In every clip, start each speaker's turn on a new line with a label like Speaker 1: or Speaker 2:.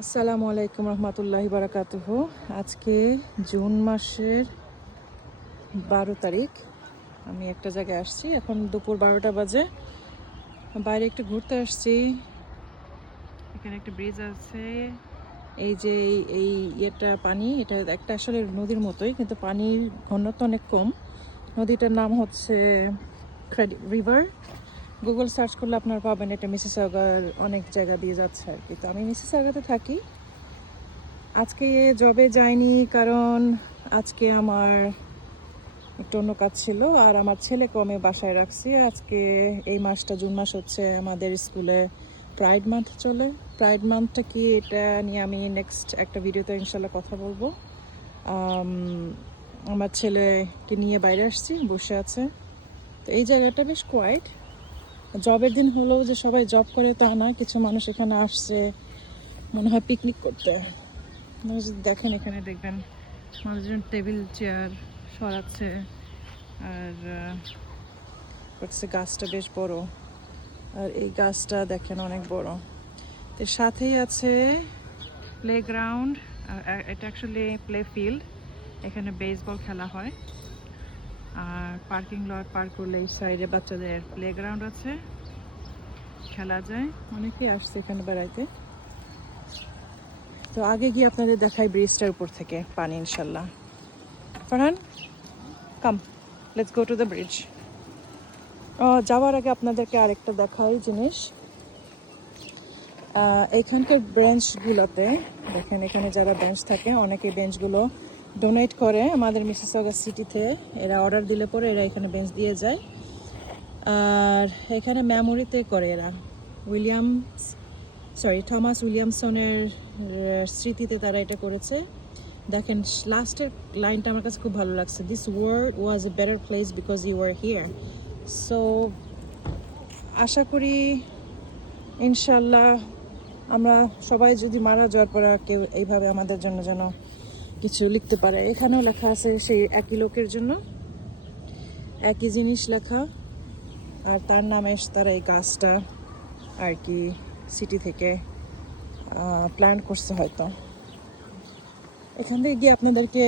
Speaker 1: আসসালামু আলাইকুম রহমতুল্লাহি বারাকাতুহ। আজকে জুন মাসের বারো তারিখ। আমি একটা জায়গায় আসছি, এখন দুপুর বারোটা বাজে। বাইরে একটু ঘুরতে আসছি। এখানে একটা ব্রিজ আছে। এই যে এই- এই ইয়েটা পানি, এটা একটা আসলে নদীর মতোই, কিন্তু পানির ঘনত্ব অনেক কম। নদীটার নাম হচ্ছে রিভার গুগল সার্চ করলে আপনার পাবেন এটা মিসেস আগার অনেক জায়গা দিয়ে যাচ্ছে আর কি। তো আমি মিসিসাগাতে থাকি। আজকে জবে যাইনি কারণ আজকে আমার একটু অন্য কাজ ছিল আর আমার ছেলেকে আমি বাসায় রাখছি। আজকে এই মাসটা জুন মাস হচ্ছে আমাদের স্কুলে প্রাইড মান্থ চলে। প্রাইড মান্থটা কি এটা নিয়ে আমি নেক্সট একটা ভিডিওতে ইনশাল্লাহ কথা বলব। আমার ছেলেকে নিয়ে বাইরে আসছি, বসে আছে। তো এই জায়গাটা বেশ কোয়াইট জবের দিন হলেও যে সবাই জব করে, তা না, কিছু মানুষ এখানে আসছে, মনে হয় পিকনিক করতে। দেখেন এখানে, দেখবেন মানুষজন টেবিল, চেয়ার সরাচ্ছে, আর হচ্ছে গাছটা বেশ বড়। আর এই গাছটা দেখেন অনেক বড়। এর সাথেই আছে প্লেগ্রাউন্ড এটা অ্যাকচুয়ালি প্লে ফিল্ড এখানে বেসবল খেলা হয়। আর পার্কিং লট পার করলে এই সাইডে বাচ্চাদের প্লেগ্রাউন্ড আছে। খেলা যায়। অনেকেই আসছে এখানে বেড়াইতে। তো আগে গিয়ে আপনাদের দেখাই ব্রিজটার উপর থেকে পানি, ইনশাল্লাহ। Farhan come let's go to the bridge যাওয়ার আগে আপনাদেরকে আরেকটা দেখাই জিনিস। এখানকার বেঞ্চগুলোতে দেখেন এখানে যারা বেঞ্চ থাকে অনেকে বেঞ্চগুলো ডোনেট করে আমাদের মিসিসাগা সিটিতে এরা অর্ডার দিলে পরে এরা এখানে বেঞ্চ দিয়ে যায়। আর এখানে মেমোরিতে করে এরা। উইলিয়ামস সরি থমাস উইলিয়ামসনের স্মৃতিতে তারা এটা করেছে। দেখেন লাস্টের লাইনটা আমার কাছে খুব ভালো লাগছে। This world was a better place because you are here so আশা করি ইনশাল্লাহ আমরা সবাই যদি মারা যাওয়ার পরে কেউ এইভাবে আমাদের জন্য যেন কিছু লিখতে পারে। এখানেও লেখা আছে সেই একই লোকের জন্য। একই জিনিস লেখা। আর তার নামে তারা এই গাছটা আর কি সিটি থেকে প্ল্যান করছে হয়তো। এখান থেকে গিয়ে আপনাদেরকে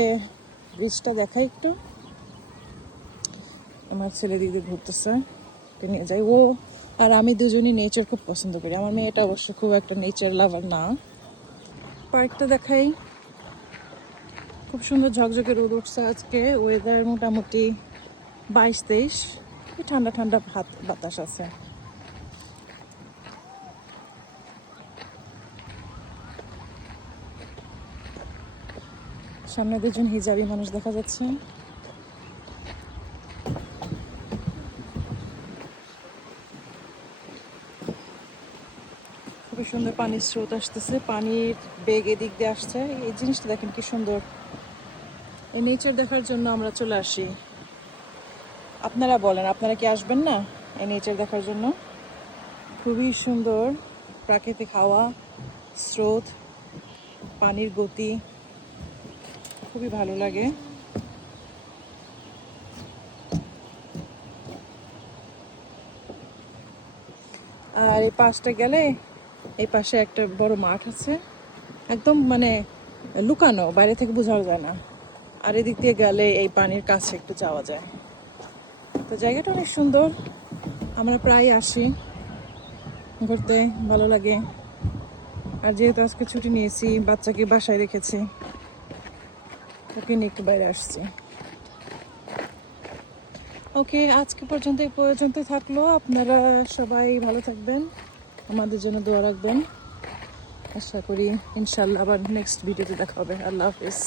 Speaker 1: ব্রিজটা দেখাই একটু। আমার ছেলে দিদি ঘুরতেছে নিয়ে যাই। ও আর আমি দুজনই নেচার খুব পছন্দ করি। আমার মেয়েটা অবশ্য খুব একটা নেচার লাভার না। পার্কটা দেখাই। খুব সুন্দর ঝকঝকে রোদ উঠছে আজকে। ওয়েদার মোটামুটি বাইশ তেইশ। ঠান্ডা ঠান্ডা হাত বাতাস আছে। সামনে দুজন হিজাবি মানুষ দেখা যাচ্ছে। খুবই সুন্দর পানির স্রোত আসতেছে। পানির বেগ এদিক দিয়ে আসছে। এই জিনিসটা দেখেন কি সুন্দর। নেচার দেখার জন্য আমরা চলে আসি। আপনারা বলেন, আপনারা কি আসবেন না এই নেচার দেখার জন্য? খুবই সুন্দর প্রাকৃতিক হাওয়া, স্রোত, পানির গতি, খুবই ভালো লাগে। আর এই পাশটা গেলে এই পাশে একটা বড় মাঠ আছে। একদম মানে লুকানো, বাইরে থেকে বোঝা যায় না। আর এদিক দিয়ে গেলে এই পানির কাছে একটু যাওয়া যায়। তো জায়গাটা অনেক সুন্দর। আমরা প্রায় আসি ঘুরতে, ভালো লাগে। আর যেহেতু আজকে ছুটি নিয়েছি, বাচ্চাকে বাসায় রেখেছি ওকে নিয়ে একটু বাইরে আসছি। ওকে, আজকে পর্যন্ত এই পর্যন্ত থাকল। আপনারা সবাই ভালো থাকবেন। আমাদের জন্য দোয়া রাখবেন। আশা করি ইনশাল্লাহ আবার নেক্সট ভিডিওতে দেখা হবে। আল্লাহ হাফিজ।